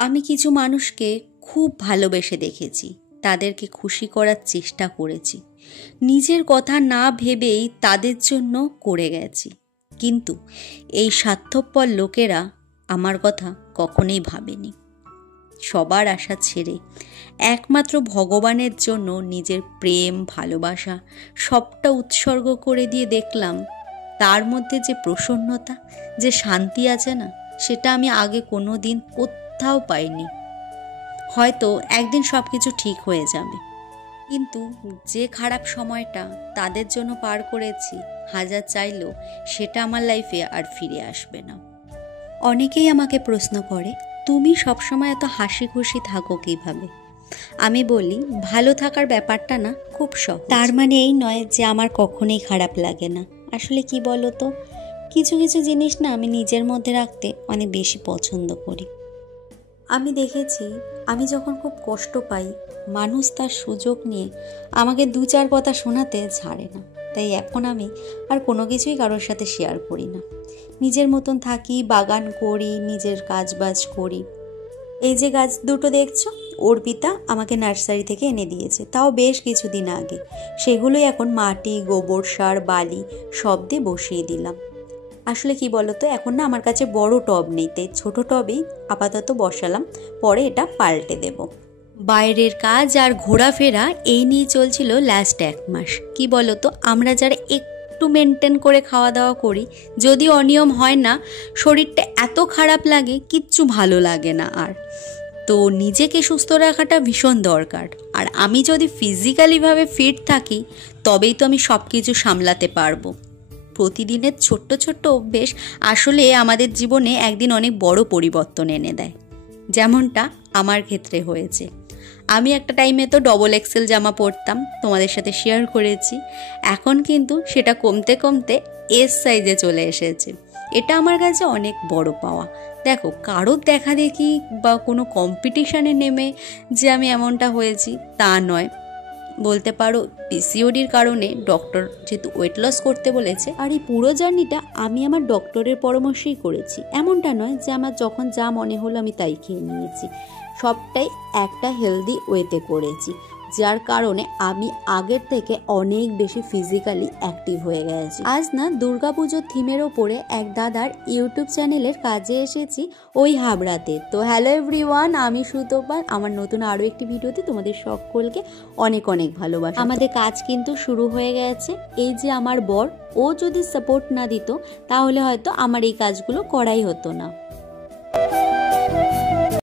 আমি কিছু মানুষকে খুব ভালোবেসে দেখেছি, তাদেরকে খুশি করার চেষ্টা করেছি, নিজের কথা না ভেবেই তাদের জন্য করে গেছি। কিন্তু এই স্বার্থপর লোকেরা আমার কথা কখনোই ভাবেনি। সবার আশা ছেড়ে একমাত্র ভগবানের জন্য নিজের প্রেম, ভালোবাসা সবটা উৎসর্গ করে দিয়ে দেখলাম তার মধ্যে যে প্রসন্নতা, যে শান্তি আছে না, সেটা আমি আগে কোনো দিন কোথাও পাইনি। হয়তো একদিন সব কিছু ঠিক হয়ে যাবে, কিন্তু যে খারাপ সময়টা তাদের জন্য পার করেছি, হাজার চাইলেও সেটা আমার লাইফে আর ফিরে আসবে না। অনেকেই আমাকে প্রশ্ন করে, তুমি সবসময় এত হাসি খুশি থাকো কিভাবে? আমি বলি, ভালো থাকার ব্যাপারটা না খুব সহজ। তার মানে এই নয় যে আমার কখনোই খারাপ লাগে না। আসলে কি বলো তো, কিছু কিছু জিনিস না আমি নিজের মধ্যে রাখতে অনেক বেশি পছন্দ করি। আমি দেখেছি, আমি যখন খুব কষ্ট পাই, মানুষ তার সুযোগ নিয়ে আমাকে দু চার কথা শোনাতে ছাড়ে না। তাই এখন আমি আর কোনো কিছুই কারোর সাথে শেয়ার করি না। নিজের মতন থাকি, বাগান করি, নিজের কাজবাজ করি। এই যে গাছ দুটো দেখছো, অর্পিতা আমাকে নার্সারি থেকে এনে দিয়েছে, তাও বেশ কিছুদিন আগে। সেগুলোই এখন মাটি, গোবর সার, বালি সব দিয়ে বসিয়ে দিলাম। আসলে কি বলতো, এখন না আমার কাছে বড় টব নেই, তাই ছোট টবেই আপাতত বসালাম, পরে এটা পাল্টে দেব। বাইরের কাজ আর ঘোরাফেরা এই নিয়ে চলছিল লাস্ট 1 মাস। কি বলতো, আমরা যারা একটু মেনটেন করে খাওয়া দাওয়া করি, যদি অনিয়ম হয় না, শরীরটা এত খারাপ লাগে, কিচ্ছু ভালো লাগে না। আর তো নিজেকে সুস্থ রাখাটা ভীষণ দরকার। আর আমি যদি ফিজিক্যালিভাবে ফিট থাকি, তবেই তো আমি সব কিছু সামলাতে পারবো। প্রতিদিনের ছোট্ট ছোট্ট অভ্যেস আসলে আমাদের জীবনে একদিন অনেক বড় পরিবর্তন এনে দেয়, যেমনটা আমার ক্ষেত্রে হয়েছে। আমি একটা টাইমে তো ডবল এক্সেল জামা পরতাম, তোমাদের সাথে শেয়ার করেছি। এখন কিন্তু সেটা কমতে কমতে এস সাইজে চলে এসেছে। এটা আমার কাছে অনেক বড় পাওয়া। দেখো, কারোর দেখা দেখি বা কোনো কম্পিটিশানে নেমে যে আমি এমনটা হয়েছি তা নয়। বলতে পারো পিসিওডির কারণে ডক্টর যেহেতু ওয়েট লস করতে বলেছে, আর এই পুরো জার্নিটা আমি আমার ডক্টরের পরামর্শেই করেছি। এমনটা নয় যে আমার যখন যা মনে হলো আমি তাই খেয়ে নিয়েছি, সবটাই একটা হেলদি ওয়েতে করেছি, যার কারণে আমি আগের থেকে অনেক বেশি ফিজিক্যালি অ্যাক্টিভ হয়ে গেছি। আজ না দুর্গাপুজোর থিমের ওপরে এক দাদার ইউটিউব চ্যানেলের কাজে এসেছি, ওই হাবড়াতে। তো হ্যালো এভরিওয়ান, আমি সুতপা। আমার নতুন আরও একটি ভিডিওতে তোমাদের সকলকে অনেক অনেক ভালোবাসা। আমাদের কাজ কিন্তু শুরু হয়ে গেছে। এই যে আমার বর, ও যদি সাপোর্ট না দিত তাহলে হয়তো আমার এই কাজগুলো করাই হতো না।